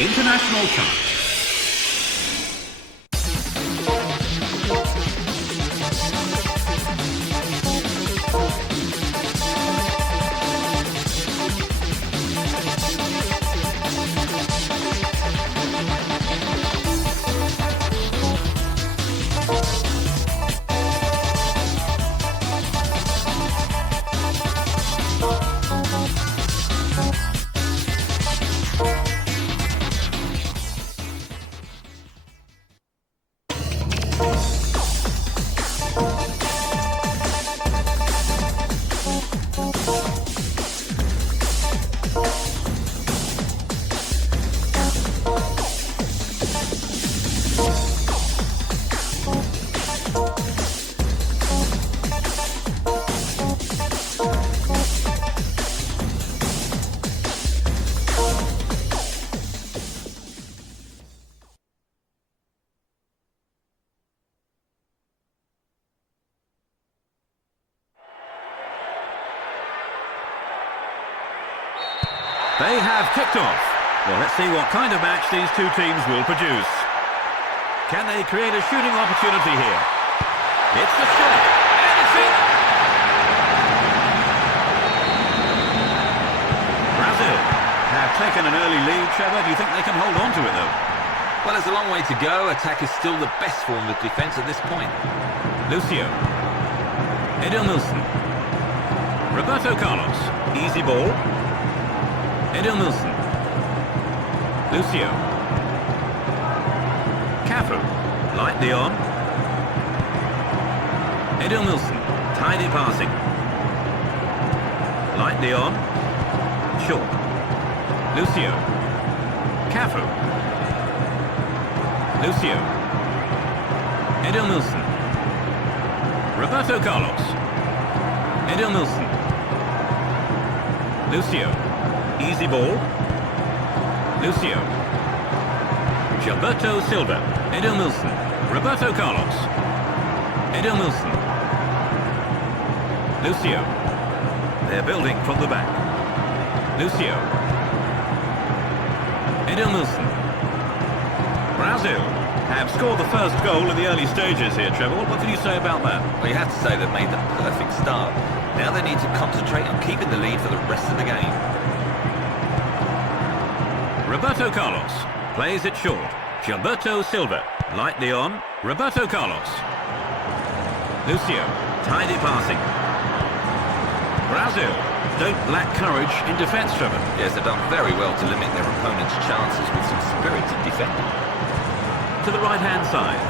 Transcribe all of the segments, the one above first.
International time. They have kicked off. Well, let's see what kind of match these two teams will produce. Can they create a shooting opportunity here? It's the shot, and it's in! Brazil have taken an early lead, Trevor. Do you think they can hold on to it, though? Well, there's a long way to go. Attack is still the best form of defence at this point. Lucio. Edilmilson. Roberto Carlos. Easy ball. Edilmilson. Lucio. Cafu. Lightly on. Edilmilson. Tidy passing. Lightly on. Short. Lucio. Cafu. Lucio. Edilmilson. Roberto Carlos. Edilmilson. Lucio. Easy ball. Lucio. Gilberto Silva. Edilmilson. Roberto Carlos. Edilmilson. Lucio. They're building from the back. Lucio. Edilmilson. Brazil have scored the first goal in the early stages here, Trevor. What can you say about that? Well, you have to say they've made the perfect start. Now they need to concentrate on keeping the lead for the rest of the game. Roberto Carlos plays it short. Gilberto Silva, lightly on. Roberto Carlos. Lucio, tidy passing. Brazil don't lack courage in defence, Trevor. Yes, they've done very well to limit their opponent's chances with some spirited defending. To the right-hand side.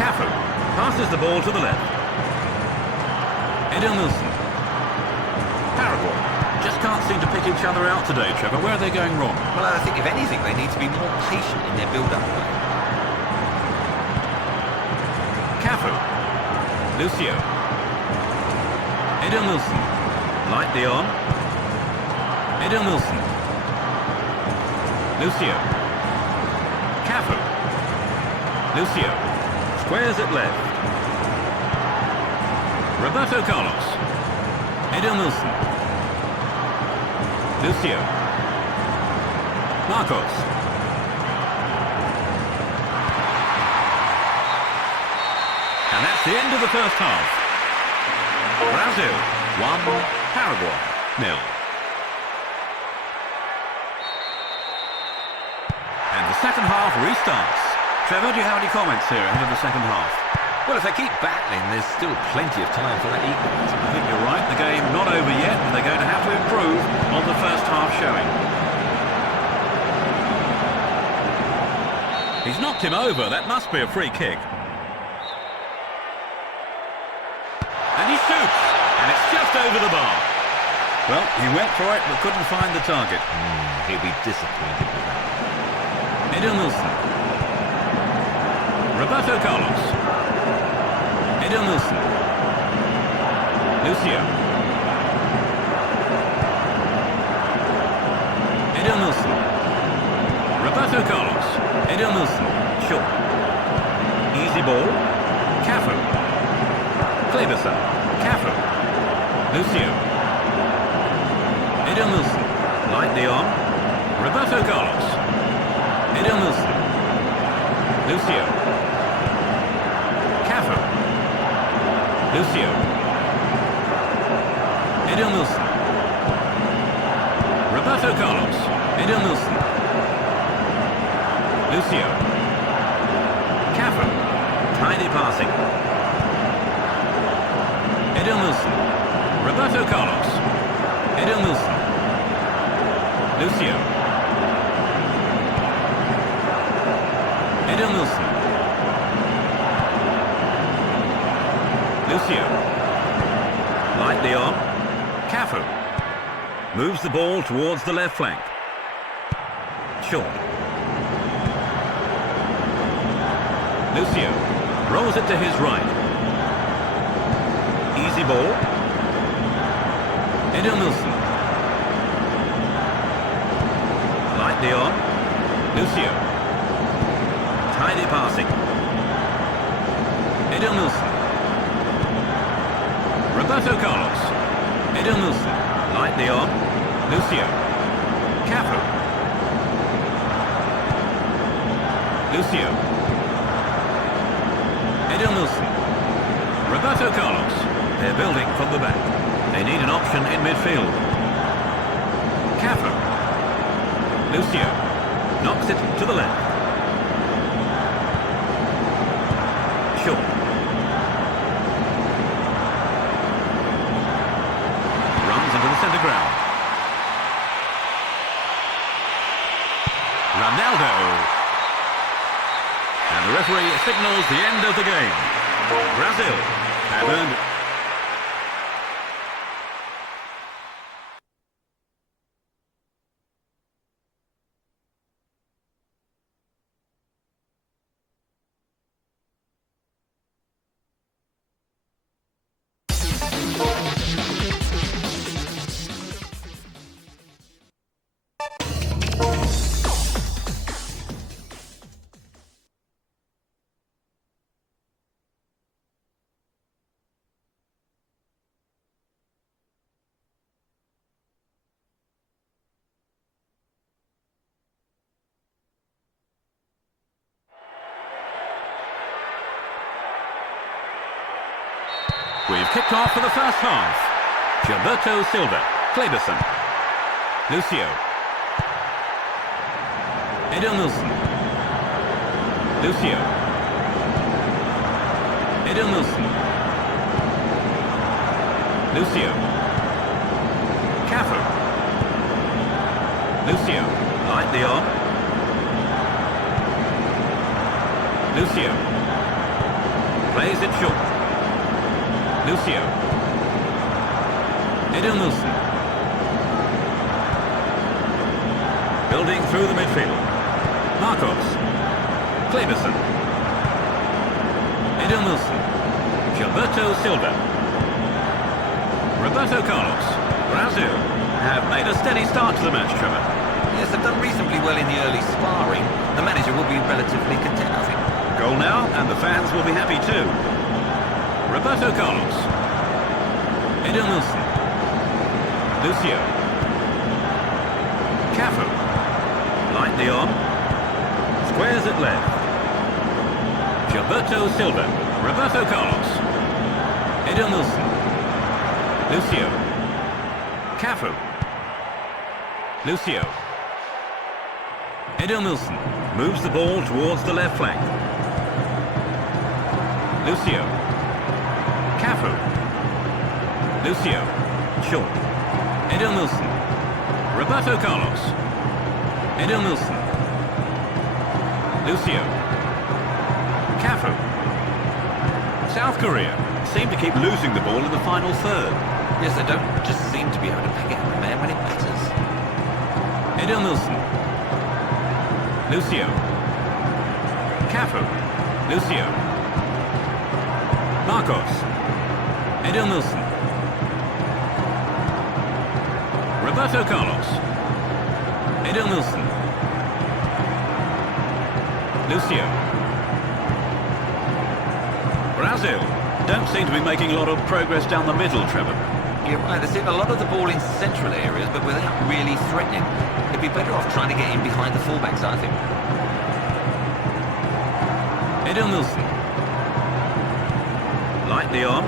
Cafu passes the ball to the left. Edilmilson. Paraguay just can't seem to pick each other out today, Trevor. Where are they going wrong? Well, I think if anything, they need to be more patient in their build-up play. Cafu. Lucio. Edilmilson. Lightly on. Edilmilson. Lucio. Cafu. Lucio. Squares it left. Roberto Carlos. Edilmilson. Lucio. Marcos. And that's the end of the first half. Brazil 1, Paraguay 0. And the second half restarts. Trevor, do you have any comments here ahead of the second half? Well, if they keep battling, there's still plenty of time for that equaliser. I think you're right. The game not over yet, and they're going to have to improve on the first half showing. He's knocked him over. That must be a free kick. And he shoots, and it's just over the bar. Well, he went for it, but couldn't find the target. He'll be disappointed with that. Edilmilson. Roberto Carlos. Edilmilson. Lucio. Edilmilson. Roberto Carlos. Edilmilson. Short. Easy ball. Cafu. Kleberson. Cafu. Lucio. Edilmilson. Lightly on. Roberto Carlos. Edelmilson. Lucio. Cafu. Lucio. Edelmilson. Roberto Carlos. Edelmilson. Lucio. Cafu. Tiny passing. Edelmilson. Roberto Carlos. Edelmilson. Lucio. Edelmilson. Lucio. Lightly on. Cafu. Moves the ball towards the left flank. Short. Lucio. Rolls it to his right. Easy ball. Edelmilson. Lightly on. Lucio. Tidy passing. Edelmilson. Roberto Carlos. Edelmilson. Lightly on. Lucio. Cafu. Lucio. Edelmilson. Roberto Carlos. They're building from the back. They need an option in midfield. Cafu. Lucio. Knocks it to the left. Short. Runs into the centre ground. Ronaldo. And the referee signals the end of the game. Brazil have earned it. We've kicked off for the first half. Gilberto Silva, Kleberson, Lucio, Edelmilson, Lucio, Edelmilson, Lucio, Cafu, Lucio, lightly on, Lucio, plays it short. Lucio. Edelmilson. Building through the midfield. Marcos. Kleberson. Edelmilson. Gilberto Silva. Roberto Carlos. Brazil have made a steady start to the match, Trevor. Yes, they've done reasonably well in the early sparring. The manager will be relatively content, I think. Goal now, and the fans will be happy too. Roberto Carlos. Edelmilson. Lucio. Cafu. Lightly on. Squares it left. Gilberto Silva. Roberto Carlos. Edelmilson. Lucio. Cafu. Lucio. Edelmilson moves the ball towards the left flank. Lucio. Cafu. Lucio. Short. Edelmilson. Roberto Carlos. Edelmilson. Lucio. Cafu. South Korea seem to keep losing the ball in the final third. Yes, they don't just seem to be able to pick it up the man when it matters. Edelmilson. Lucio. Cafu. Lucio. Marcos. Edelmilson. Roberto Carlos. Edelmilson. Lucio. Brazil don't seem to be making a lot of progress down the middle, Trevor. You're right, they're seeing a lot of the ball in central areas, but without really threatening. They'd be better off trying to get in behind the fullbacks, I think. Edelmilson. Lightly on.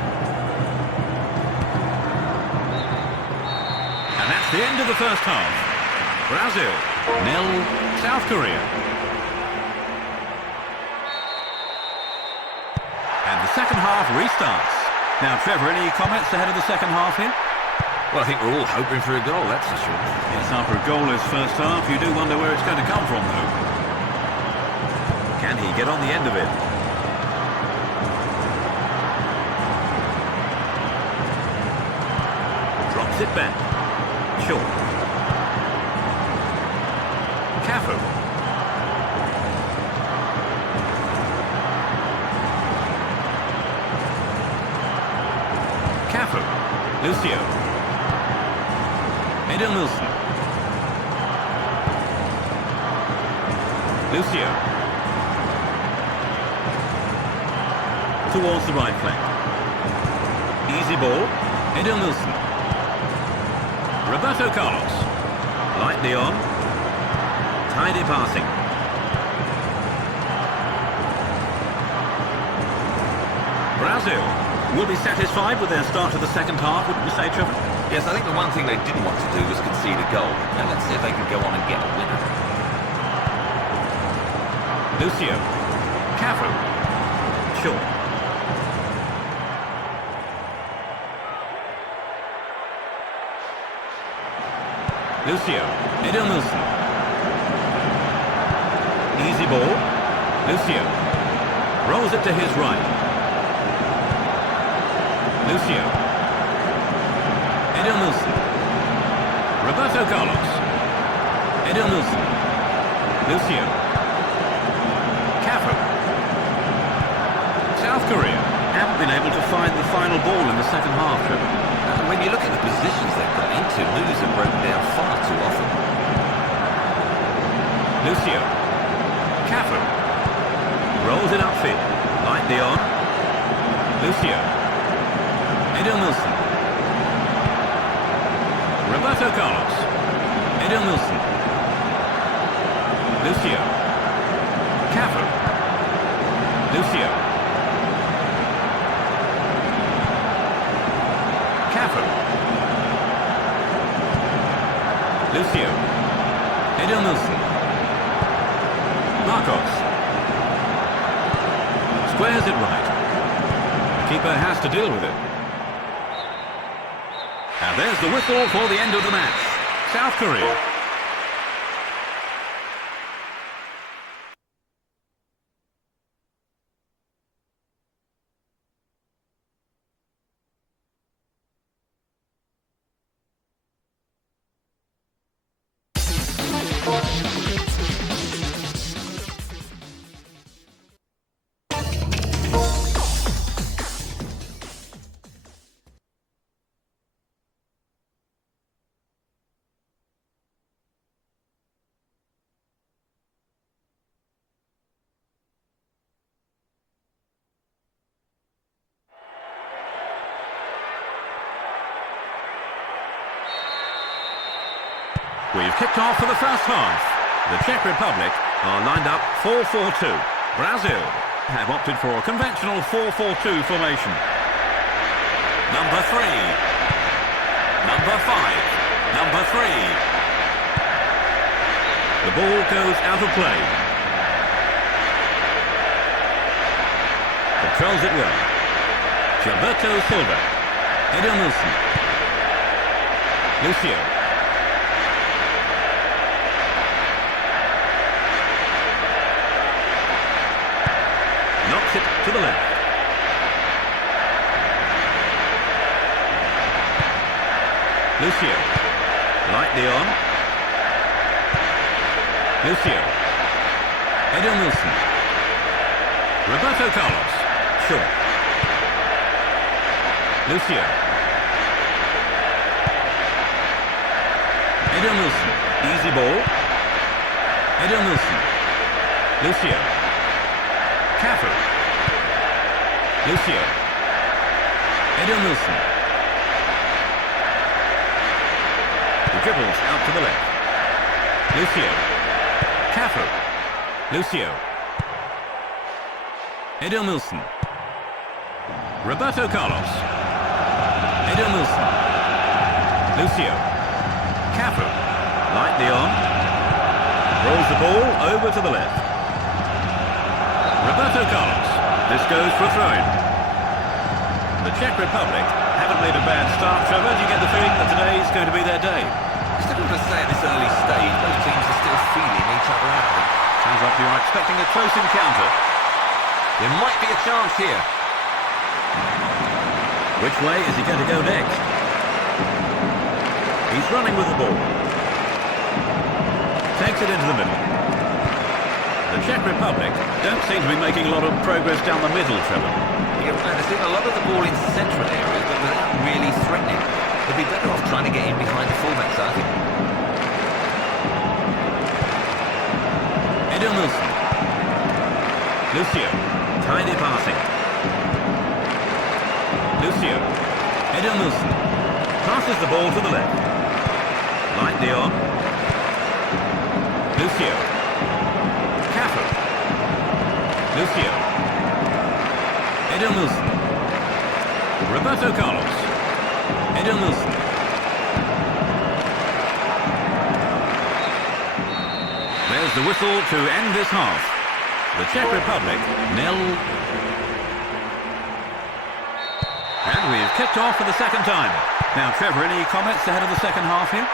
And that's the end of the first half. Brazil, 0, South Korea. And the second half restarts. Now, Trevor, any comments ahead of the second half here? Well, I think we're all hoping for a goal, that's for sure. Yes, after a goalless first half, you do wonder where it's going to come from, though. Can he get on the end of it? Drops it back. Short. Cafu. Cafu. Lucio. Edelmilson. Lucio. Towards the right flank. Easy ball. Edelmilson. Roberto Carlos. Lightly on. Tidy passing. Brazil will be satisfied with their start to the second half, wouldn't you say, Trevor? Yes, I think the one thing they didn't want to do was concede a goal. Now let's see if they can go on and get a winner. Lucio. Cafu. Short. Lucio. Edelmilson. Easy ball. Lucio. Rolls it to his right. Lucio. Edelmilson. Roberto Carlos. Edelmilson. Lucio. Cafu. South Korea haven't been able to find the final ball in the second half, Trevor. When you look at the positions they've got into, moves are broken down far too often. Lucio. Cafu. Rolls it upfield. Lightly on. Lucio. Edelmilson. Roberto Carlos. Edelmilson. Lucio. Cafu. Lucio. Cafu. Lucio. Edelmilson. Marcos. Squares it right. The keeper has to deal with it. And there's the whistle for the end of the match. South Korea. We've kicked off for the first half. The Czech Republic are lined up 4-4-2. Brazil have opted for a conventional 4-4-2 formation. Number 3. Number 5. Number 3. The ball goes out of play. Controls it well. Gilberto Silva. Edelmilson. Lucio. Knocks it to the left. Lucio. Lightly on. Lucio. Edelmilson. Roberto Carlos. Short. Lucio. Edelmilson. Easy ball. Edelmilson. Lucio. Cafu. Lucio. Edelmilson. dribbles out to the left. Lucio. Cafu. Lucio. Edelmilson. Roberto Carlos. Edelmilson. Lucio. Cafu. Lightly on. Rolls the ball over to the left. Roberto Carlos. This goes for a throw-in. The Czech Republic haven't made a bad start, Trevor. Do you get the feeling that today is going to be their day? It's difficult to say at this early stage. Both teams are still feeling each other out. Sounds like you're expecting a close encounter. There might be a chance here. Which way is he going to go next? He's running with the ball. Takes it into the middle. The Czech Republic don't seem to be making a lot of progress down the middle, Trevor. You're right, they're seeing a lot of the ball in central areas, but without really threatening. They'd be better off trying to get in behind the fullbacks, I think. Edelmilson. Lucio. Tidy passing. Lucio. Edelmilson. Passes the ball to the left. Lightly on. Lucio. Cafu. Lucio. Edelmilson. Roberto Carlos. Edelmilson. There's the whistle to end this half. The Czech Republic, 0. And we've kicked off for the second time. Now, Trevor, any comments ahead of the second half here?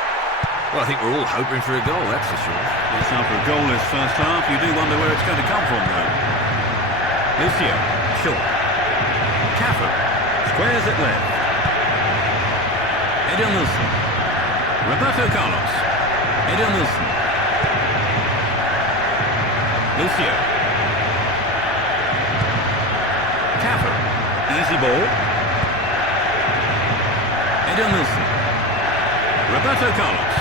Well, I think we're all hoping for a goal, that's for sure. Yes, after a goalless first half, you do wonder where it's going to come from, though. Lucio, short. Cafu, squares it left. Edelmilson. Roberto Carlos. Edelmilson. Lucio. Cafu, easy ball. Edelmilson. Roberto Carlos.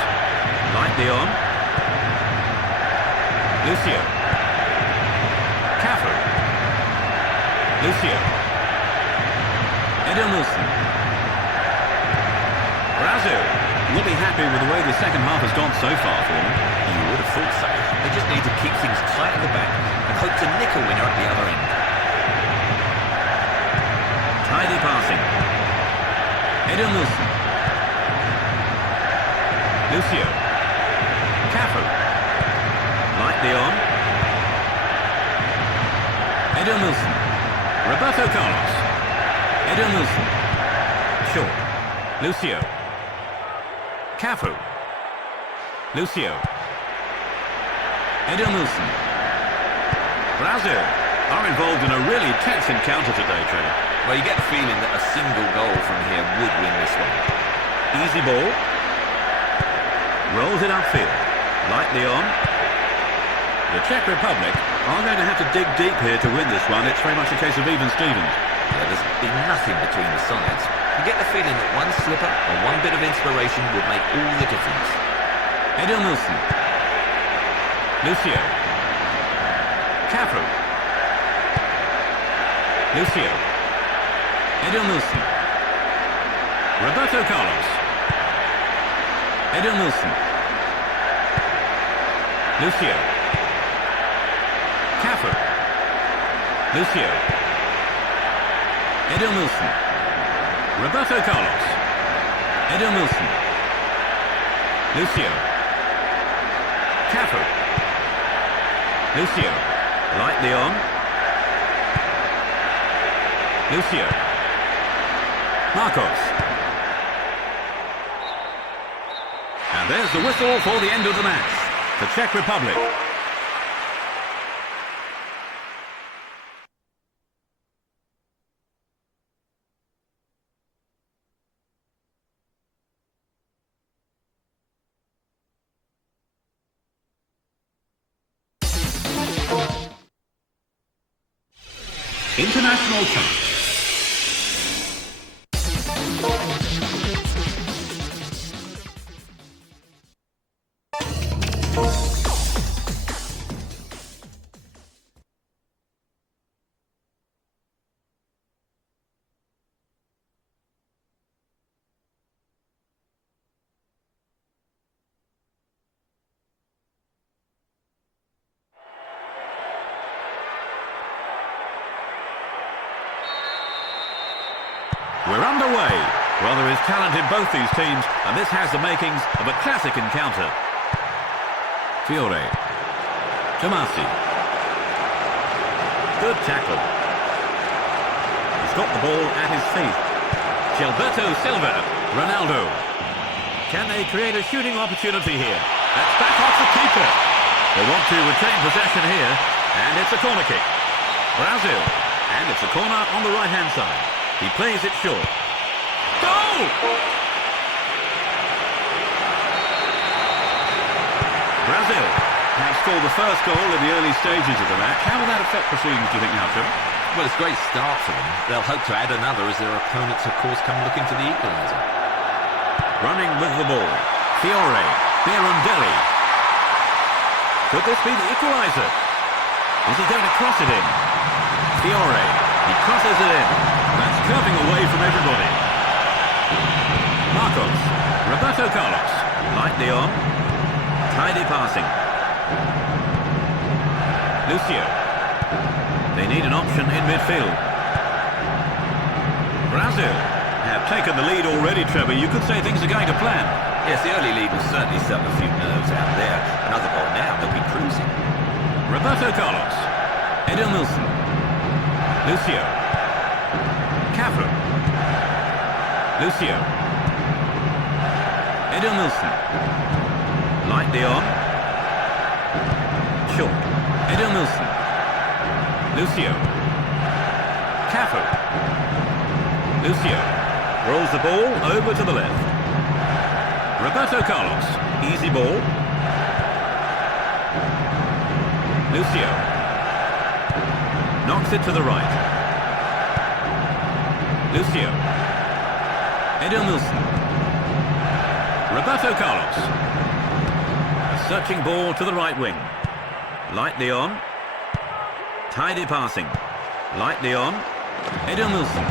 Lightly on. Lucio. Cafu. Lucio. Edelmilson. Brazil will be happy with the way the second half has gone so far for them. You would have thought so. They just need to keep things tight at the back and hope to nick a winner at the other end. Tidy passing. Edelmilson. Lucio. Cafu. Lightly on. Edelmilson. Roberto Carlos. Edelmilson. Short. Lucio. Cafu. Lucio. Edelmilson. Brazil are involved in a really tense encounter today, Trevor. Well, you get the feeling that a single goal from here would win this one. Easy ball. Rolls it upfield. Lightly on. The Czech Republic are going to have to dig deep here to win this one. It's very much a case of even Stevens. Yeah, there's been nothing between the sides. You get the feeling that one slipper or one bit of inspiration would make all the difference. Edelmilson. Lucio. Cafu. Lucio. Edelmilson. Roberto Carlos. Edelmilson. Lucio. Cafu. Lucio. Edelmilson. Roberto Carlos. Edelmilson. Lucio. Cafu. Lucio. Lightly on. Lucio. Marcos. And there's the whistle for the end of the match. The Czech Republic. International time. We're underway. Well, there is talent in both these teams, and this has the makings of a classic encounter. Fiore. Tomasi. Good tackle. He's got the ball at his feet. Gilberto Silva. Ronaldo. Can they create a shooting opportunity here? That's back off the keeper. They want to retain possession here, and it's a corner kick. Brazil. And it's a corner on the right-hand side. He plays it short. Goal! Brazil have scored the first goal in the early stages of the match. How will that affect proceedings, do you think, now, Tim? Well, it's a great start for them. They'll hope to add another as their opponents, of course, come looking for the equaliser. Running with the ball. Fiore. Birondelli. Could this be the equaliser? Is he going to cross it in? Fiore. He crosses it in. That's curving away from everybody. Marcos. Roberto Carlos. Lightly on. Tidy passing. Lucio. They need an option in midfield. Brazil have taken the lead already, Trevor. You could say things are going to plan. Yes, the early lead will certainly set a few nerves out there. Another goal now, they'll be cruising. Roberto Carlos. Edenilson. Lucio. Cafu. Lucio. Edenilson. Lightly on. Short. Edenilson. Lucio. Cafu. Lucio. Rolls the ball over to the left. Roberto Carlos. Easy ball. Lucio. Knocks it to the right. Lucio. Edenilson. Roberto Carlos. A searching ball to the right wing. Lightly on. Tidy passing. Lightly on. Edenilson.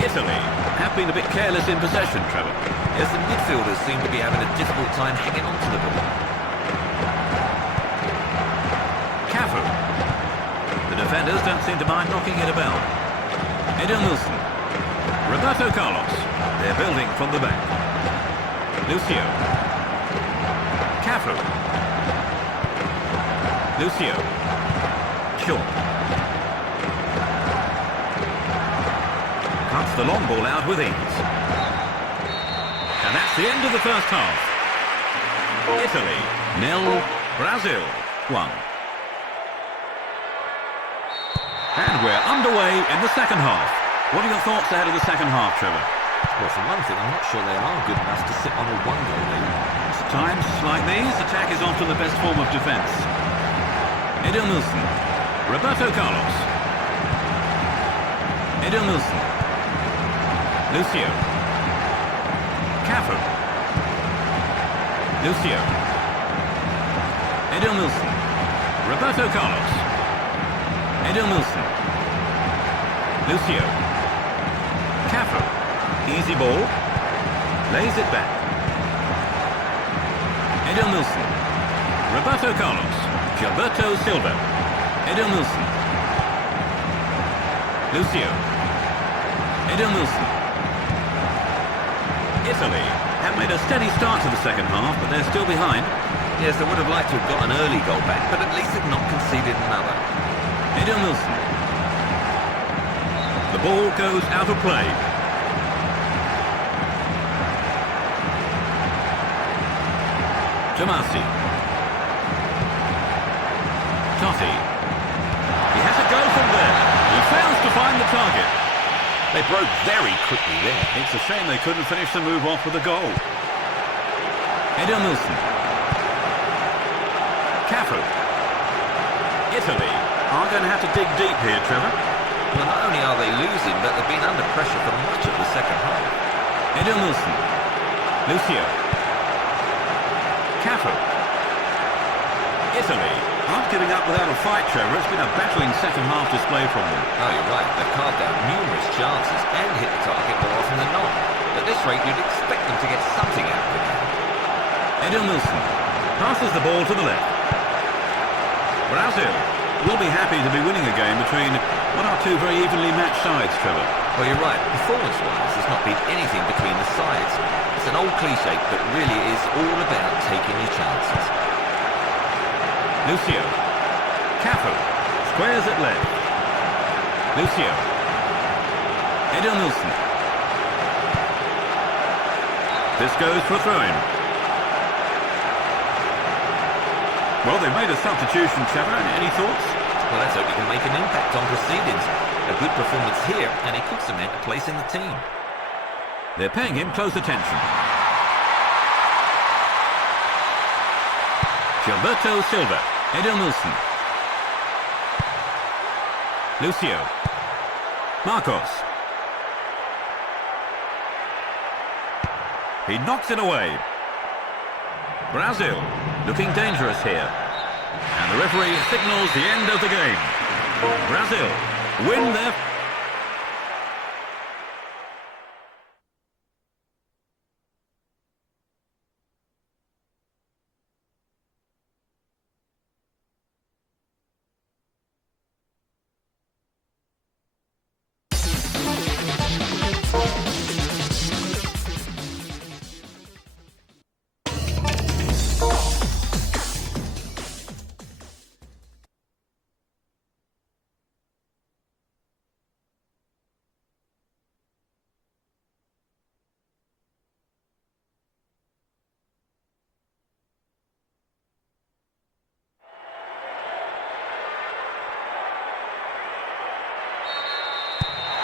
Italy have been a bit careless in possession, Trevor. Yes, the midfielders seem to be having a difficult time hanging on to the ball. Cafu. The defenders don't seem to mind knocking it about. Edenilson. Roberto Carlos. They're building from the back. Lucio. Cafu. Lucio. Short. Cuts the long ball out with ease. And that's the end of the first half. Italy 0, Brazil 1. And we're underway in the second half. What are your thoughts ahead of the second half, Trevor? Well, for one thing, I'm not sure they are good enough to sit on a one-goal lead. Times like these, attack is often the best form of defence. Edenilson. Roberto Carlos. Edenilson. Lucio. Cafu. Lucio. Edenilson. Roberto Carlos. Edenilson. Lucio. Cafu. Easy ball. Lays it back. Edenilson. Roberto Carlos. Gilberto Silva. Edenilson. Lucio. Edenilson. Italy have made a steady start to the second half, but they're still behind. Yes, they would have liked to have got an early goal back, but at least they've not conceded another. Edenilson. The ball goes out of play. Tomasi. Totti. He has a go from there. He fails to find the target. They broke very quickly there. It's a shame they couldn't finish the move off with a goal. Edenilson. Cafu. Italy are going to have to dig deep here, Trevor. Well, not only are they losing, but they've been under pressure for much of the second half. Edenilson. Lucio. Cafu. Italy aren't giving up without a fight, Trevor. It's been a battling second half display from them. Oh, you're right. They've carved out numerous chances and hit the target more often than not. At this rate, you'd expect them to get something out of it. Edenilson passes the ball to the left. Brazil will be happy to be winning a game between What are two very evenly matched sides, Trevor? Well, you're right. Performance-wise, there's not been anything between the sides. It's an old cliche, but really it is all about taking your chances. Lucio. Cafu. Squares it left. Lucio. Edenilson. This goes for a throw-in. Well, they've made a substitution, Trevor. Any thoughts? Well, let's hope he can make an impact on proceedings. A good performance here, and he could cement a place in the team. They're paying him close attention. Gilberto Silva. Edenilson. Lucio. Marcos. He knocks it away. Brazil looking dangerous here. And the referee signals the end of the game. Brazil win their...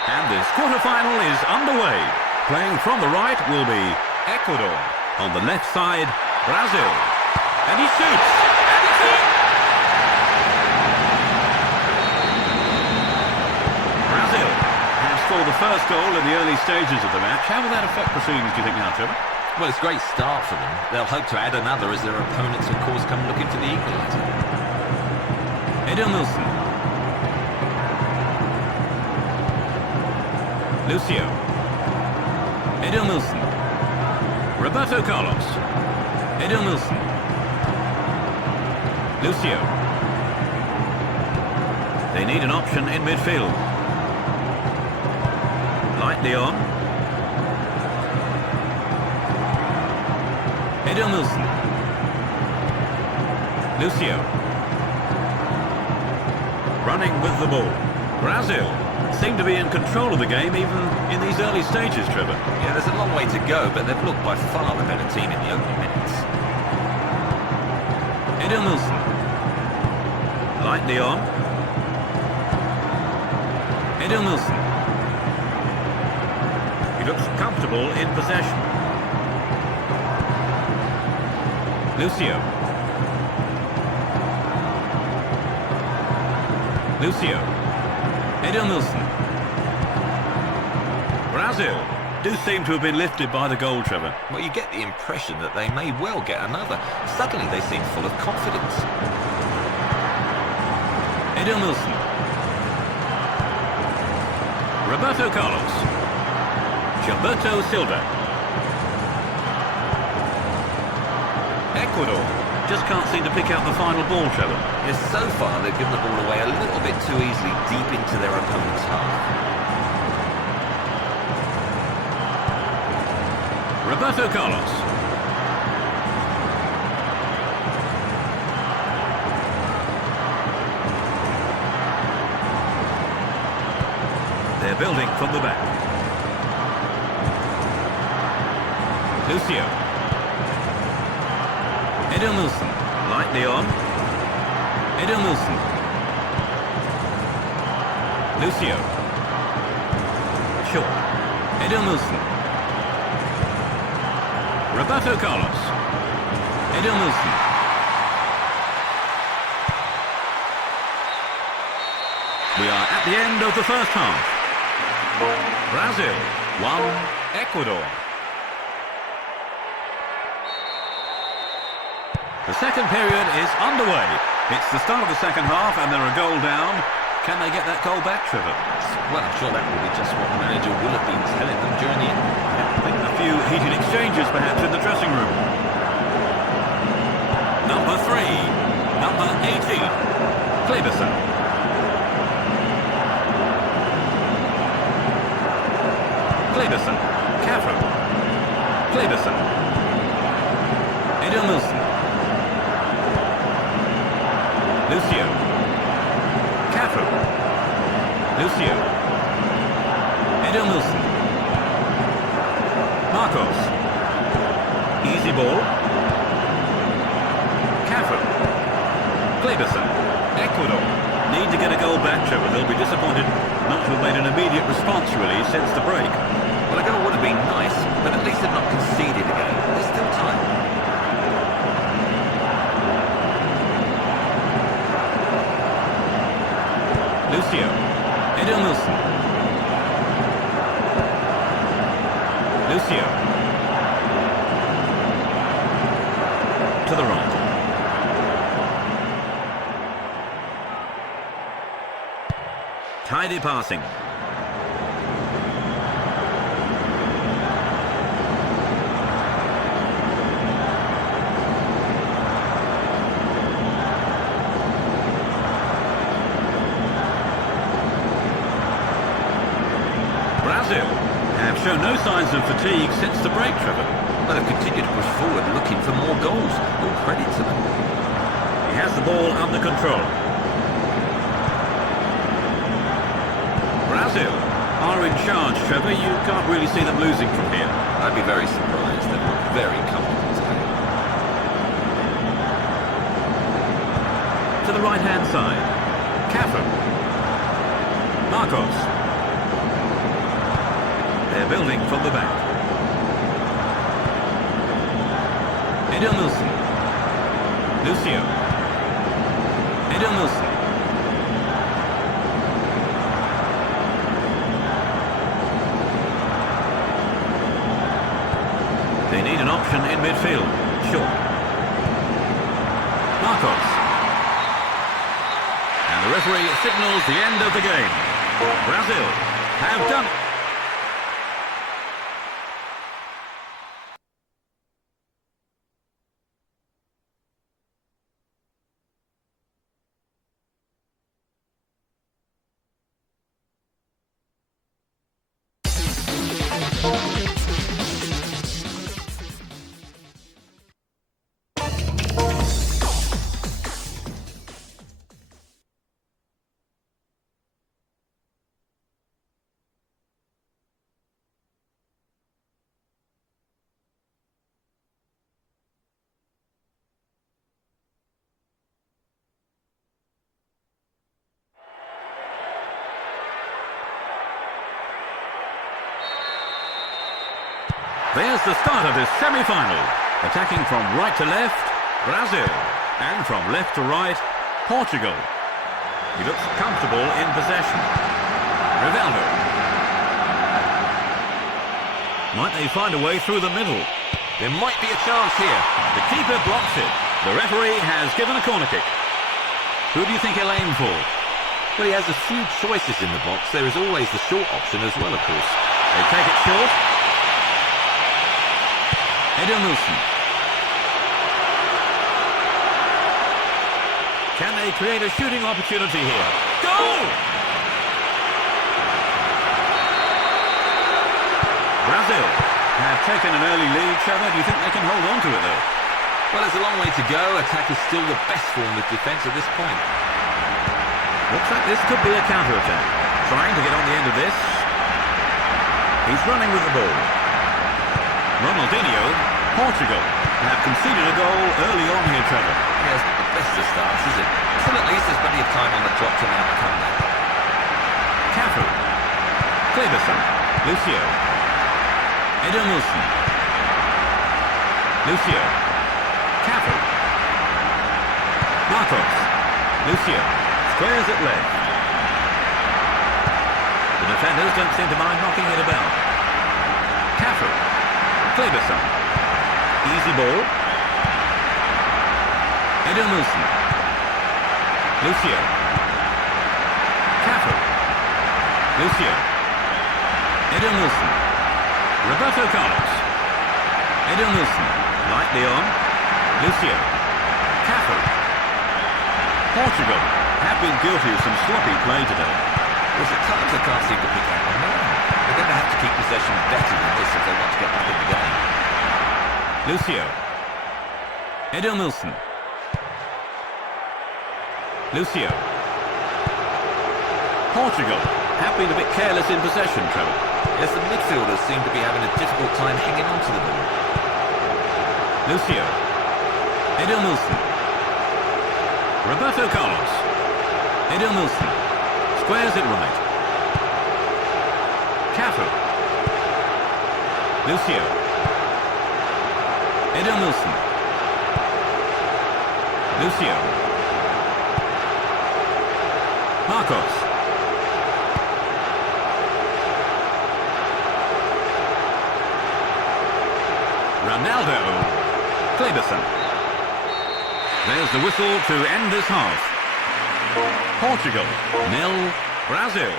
And this quarter-final is underway. Playing from the right will be Ecuador. On the left side, Brazil. And he shoots. And it's in! Brazil has scored the first goal in the early stages of the match. How will that affect proceedings, do you think now, Trevor? Well, it's a great start for them. They'll hope to add another as their opponents, of course, come looking for the equaliser. Edenilson. Lucio. Edenilson. Roberto Carlos. Edenilson. Lucio. They need an option in midfield. Lightly on. Edenilson. Lucio. Running with the ball. Brazil seem to be in control of the game even in these early stages, Trevor. Yeah, there's a long way to go, but they've looked by far the better team in the opening minutes. Edenilson. Lightly on. Edenilson. He looks comfortable in possession. Lucio. Lucio. Edenilson. Brazil do seem to have been lifted by the goal, Trevor. Well, you get the impression that they may well get another. Suddenly they seem full of confidence. Edenilson. Roberto Carlos. Gilberto Silva. Ecuador just can't seem to pick out the final ball, Trevor. Yes, so far they've given the ball away a little bit too easily deep into their opponent's half. Roberto Carlos. They're building from the back. Lucio. Edenilson. Lightly on. Edenilson. Lucio. Short. Edenilson. Roberto Carlos. Edenilson. We are at the end of the first half. Brazil 1, Ecuador. The second period is underway. It's the start of the second half and they're a goal down. Can they get that goal back, Trevor? Well, I'm sure that will be just what the manager will have been telling them during the end. A few heated exchanges perhaps in the dressing room. Number 3, number 18, Kleberson. Kleberson. Cafu. Kleberson. Edelmilson. Lucio. Cafu. Lucio. Edelmilson. Marcos. Easy ball. Cafu. Kleberson. Ecuador. Need to get a goal back, Trevor. They'll be disappointed not to have made an immediate response, really, since the break. Well, a goal would have been nice, but at least they've not conceded again. There's still time. Lucio. Edelmilson. Lucio. To the right. Tidy passing. Brazil have shown no signs of fatigue since the break, Trevor. But they've continued to push forward looking for more goals. All credit to them. He has the ball under control. Brazil are in charge, Trevor. You can't really see them losing from here. I'd be very surprised. They look very comfortable today. To the right-hand side. Cafu. Marcos. They're building from the back. Edelmilson. Lucio. Edelmilson. They need an option in midfield. Short. Marcos. And the referee signals the end of the game. Brazil have done it. There's the start of this semi-final. Attacking from right to left, Brazil. And from left to right, Portugal. He looks comfortable in possession. Rivaldo. Might they find a way through the middle? There might be a chance here. The keeper blocks it. The referee has given a corner kick. Who do you think he'll aim for? Well, he has a few choices in the box. There is always the short option as well, of course. They take it short. Edelmilson. Can they create a shooting opportunity here? Goal! Brazil have taken an early lead, Trevor. Do you think they can hold on to it, though? Well, there's a long way to go. Attack is still the best form of defence at this point. Looks like this could be a counter-attack. Trying to get on the end of this. He's running with the ball. Ronaldinho, Portugal, have conceded a goal early on here, Trevor. Yeah, it's not the best of starts, is it? Still, at least there's plenty of time on the clock to mount a comeback. Cafu. Kleberson. Lucio. Edelmilson. Lucio. Cafu. Marcos. Lucio. Squares it left. The defenders don't seem to mind knocking it about. Cafu. Kleberson. Easy ball. Edelmilson. Lucio. Cafu. Lucio. Edelmilson. Roberto Carlos. Edelmilson. Lightly on. Lucio. Cafu. Portugal have been guilty of some sloppy play today. Well, at times I can't seem to pick out a man. They're going to have to to keep possession better than this if they want to get back in the game. Lucio. Edelmilson. Lucio. Portugal have been a bit careless in possession, Trevor. Yes, the midfielders seem to be having a difficult time hanging on to the ball. Lucio. Edelmilson. Roberto Carlos. Edelmilson. Squares it right. Cafu. Lucio. Edelmilson. Lucio. Marcos. Ronaldo. Kleberson. There's the whistle to end this half. Portugal, 0, Brazil.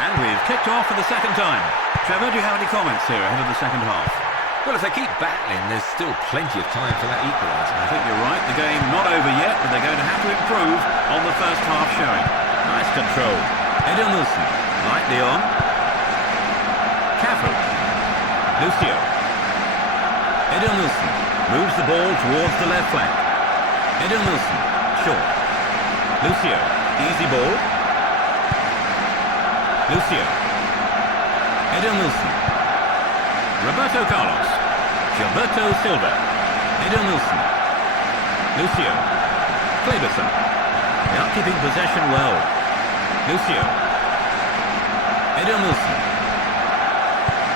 And we've kicked off for the second time. Trevor, do you have any comments here ahead of the second half? Well, if they keep battling, there's still plenty of time for that equaliser. I think you're right. The game not over yet, but they're going to have to improve on the first half showing. Nice control. Edelmilson, lightly on. Cafu. Lucio. Edelmilson moves the ball towards the left flank. Edelmilson, short. Lucio, easy ball. Lucio. Edelmilson. Roberto Carlos. Gilberto Silva. Edelmilson. Lucio. Kleberson. They are keeping possession well. Lucio. Edelmilson.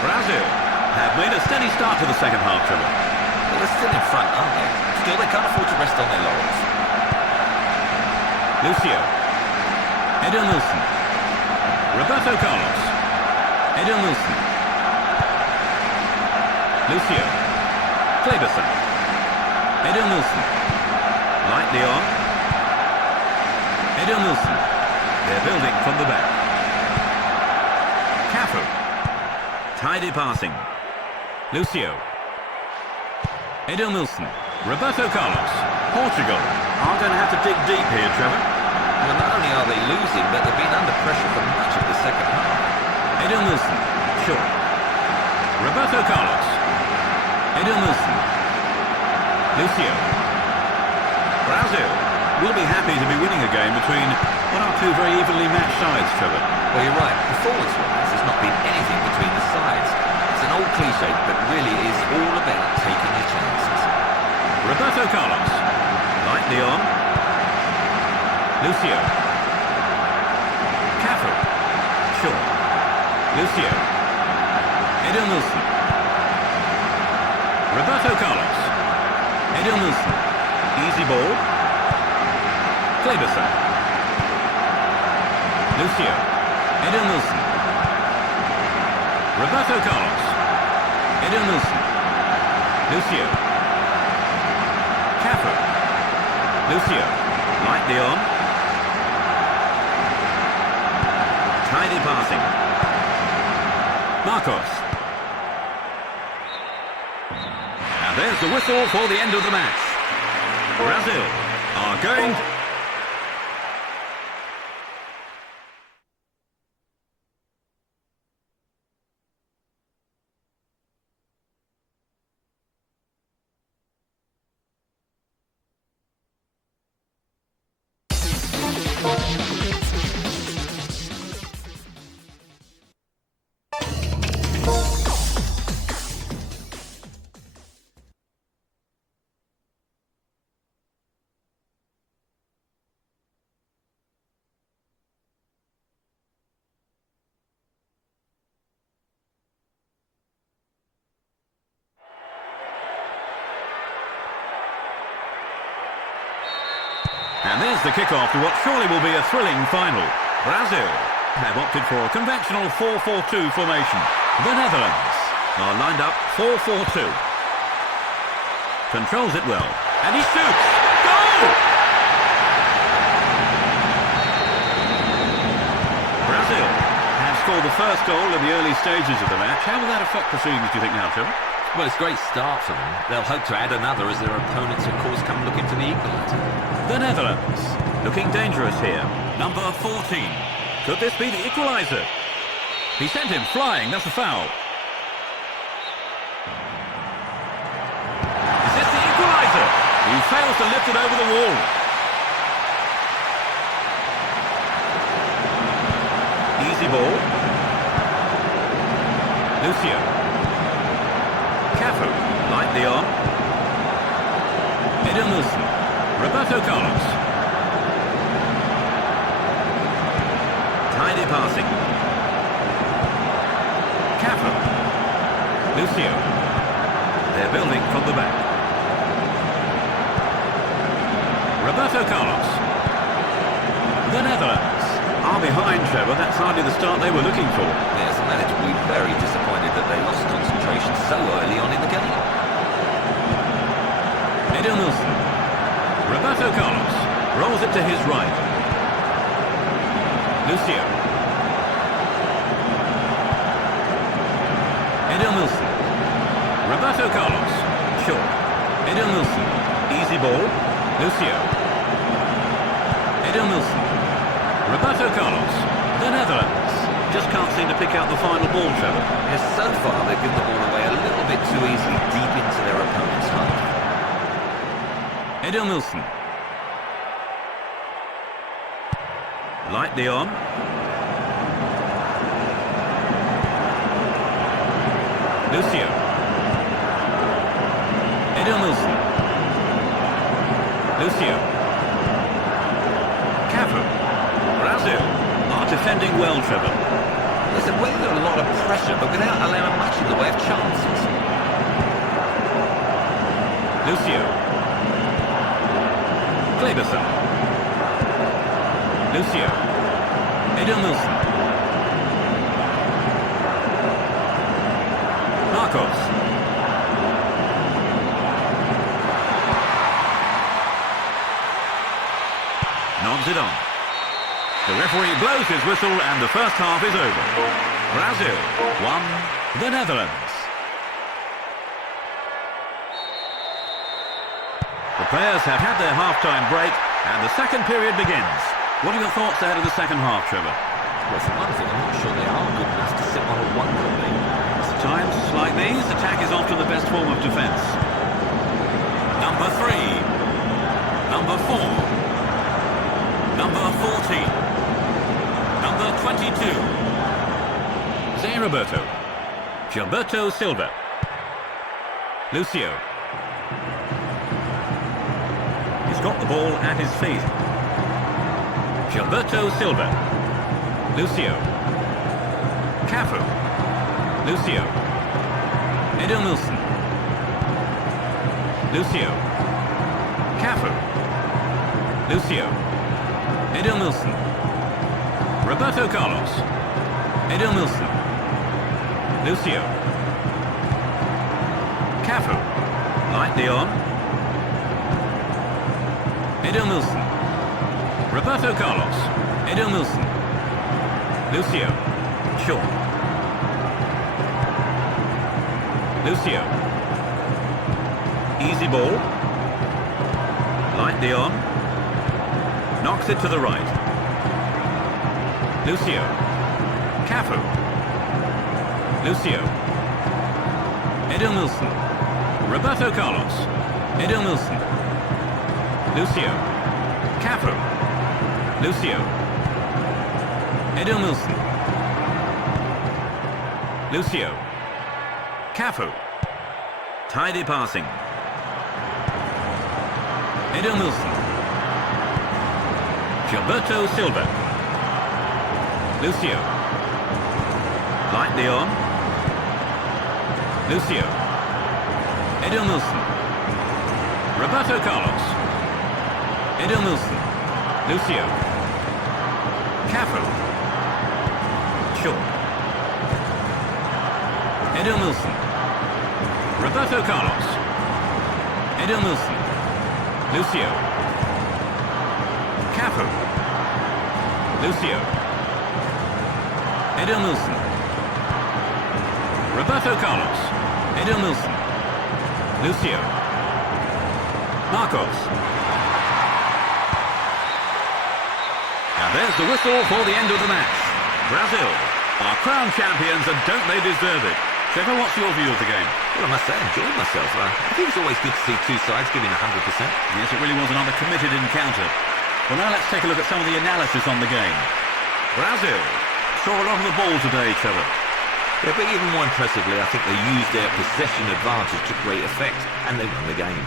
Brazil have made a steady start to the second half, Trevor. Well, they're still in front, aren't they? Still, they can't afford to rest on their laurels. Lucio. Edelmilson. Roberto Carlos. Edelmilson. Lucio. Kleberson. Edelmilson. Lightly on. Edelmilson. They're building from the back. Cafu. Tidy passing. Lucio. Edelmilson. Roberto Carlos. Portugal are going to have to dig deep here, Trevor. Well, not only are they losing, but they've been under pressure for much of the second half. Edelmilson. Short. Roberto Carlos. Edelmilson. Lucio. Brazil will be happy to be winning a game between what are two very evenly matched sides, Trevor. Well, you're right. Performance-wise, there's not been anything between the sides. It's an old cliche, but really is all about taking your chances. Roberto Carlos. Lightly on. Lucio. Cafu. Short. Lucio. Edelmilson. Roberto Carlos. Edelmilson. Easy ball. Kleberson. Lucio. Edelmilson. Roberto Carlos. Edelmilson. Lucio. Cafu. Lucio. Lightly on. Tidy passing. Marcos. And there's the whistle for the end of the match. Brazil are going... And there's the kickoff to what surely will be a thrilling final. Brazil have opted for a conventional 4-4-2 formation. The Netherlands are lined up 4-4-2. Controls it well. And he shoots! Goal! Brazil have scored the first goal in the early stages of the match. How will that affect proceedings, do you think now, Trevor? Well, it's a great start for them. They'll hope to add another as their opponents, of course, come looking for the equaliser. The Netherlands looking dangerous here. Number 14. Could this be the equaliser? He sent him flying, that's a foul. Is this the equaliser? He fails to lift it over the wall. Easy ball. Lucio. Cafu, lightly on. Edelmilson. Roberto Carlos. Tidy passing. Cafu. Lucio. They're building from the back. Roberto Carlos. The Netherlands are behind, Trevor. That's hardly the start they were looking for. Yes, the manager will be very disappointed that they lost concentration so early on in the game. Edelmilson. Roberto Carlos rolls it to his right. Lucio. Edelmilson. Roberto Carlos. Short. Edelmilson. Easy ball. Lucio. Edelmilson. Roberto Carlos. The Netherlands just can't seem to pick out the final ball, Trevor. Yes, so far they've given the ball away a little bit too easily deep into their opponent's half. Edelmilson. Lightly on. Lucio. Edelmilson. Lucio. Cafu. Brazil are defending well, Trevor. There's a way under a lot of pressure, but without allowing much in the way of chances. Lucio. Kleberson. Lucio. Edelmilson. Marcos. Nods it on. The referee blows his whistle and the first half is over. Brazil 1, the Netherlands. The players have had their half-time break and the second period begins. What are your thoughts out of the second half, Trevor? Well, for one thing, I'm not sure they are good enough to sit on a one-goal lead. At times like these, attack is often the best form of defence. Number 3. Number 4. Number 14. Number 22. Zé Roberto. Gilberto Silva. Lucio. He's got the ball at his feet. Gilberto Silva. Lucio. Cafu. Lucio. Edelmilson. Lucio. Cafu. Lucio. Edelmilson. Roberto Carlos. Edelmilson. Lucio. Cafu. Lightly on. Edelmilson. Roberto Carlos. Edelmilson. Lucio. Short. Lucio. Easy ball. Lightly on. Knocks it to the right. Lucio. Cafu. Lucio. Edelmilson. Roberto Carlos. Edelmilson. Lucio. Cafu. Lucio. Edelmilson. Lucio. Cafu. Tidy passing. Edelmilson. Gilberto Silva. Lucio. Lightly on. Lucio. Edelmilson. Roberto Carlos. Edelmilson. Lucio. Cafu. Short. Edelmilson. Roberto Carlos. Edelmilson. Lucio. Cafu. Lucio. Edelmilson. Roberto Carlos. Edelmilson. Lucio. Marcos. Now There's the whistle for the end of the match. Brazil are crown champions, and don't they deserve it? Trevor, what's your view of the game? Well, I must say, I enjoyed myself. I think it's always good to see two sides giving 100%. Yes, it really was another committed encounter. Well, now let's take a look at some of the analysis on the game. Brazil saw a lot of the ball today, Trevor. Yeah, but even more impressively, I think they used their possession advantage to great effect, and they won the game.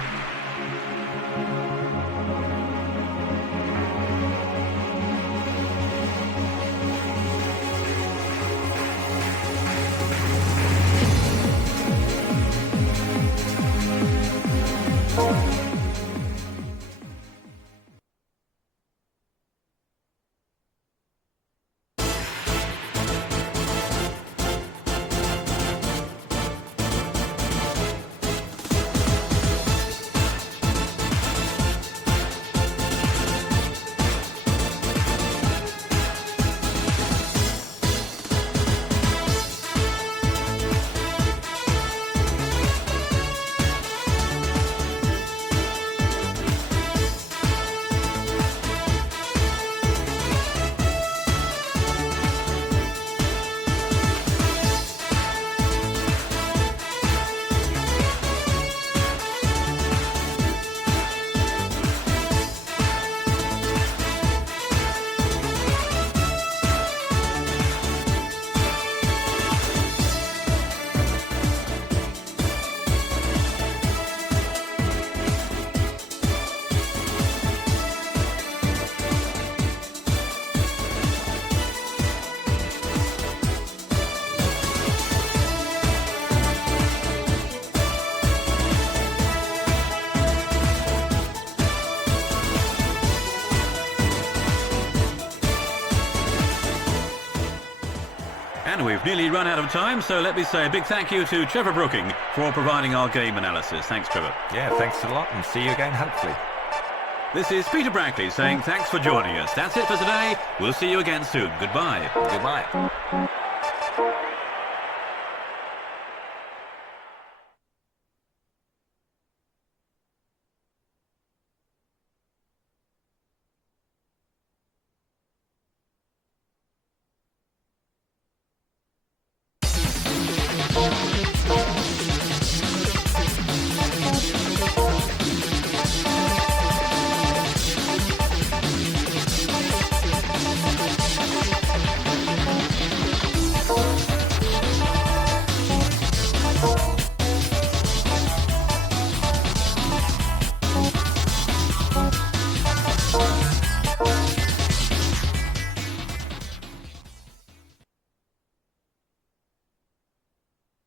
And we've nearly run out of time, so let me say a big thank you to Trevor Brooking for providing our game analysis. Thanks, Trevor. Yeah, thanks a lot, and see you again, hopefully. This is Peter Brackley saying thanks for joining us. That's it for today. We'll see you again soon. Goodbye. Goodbye.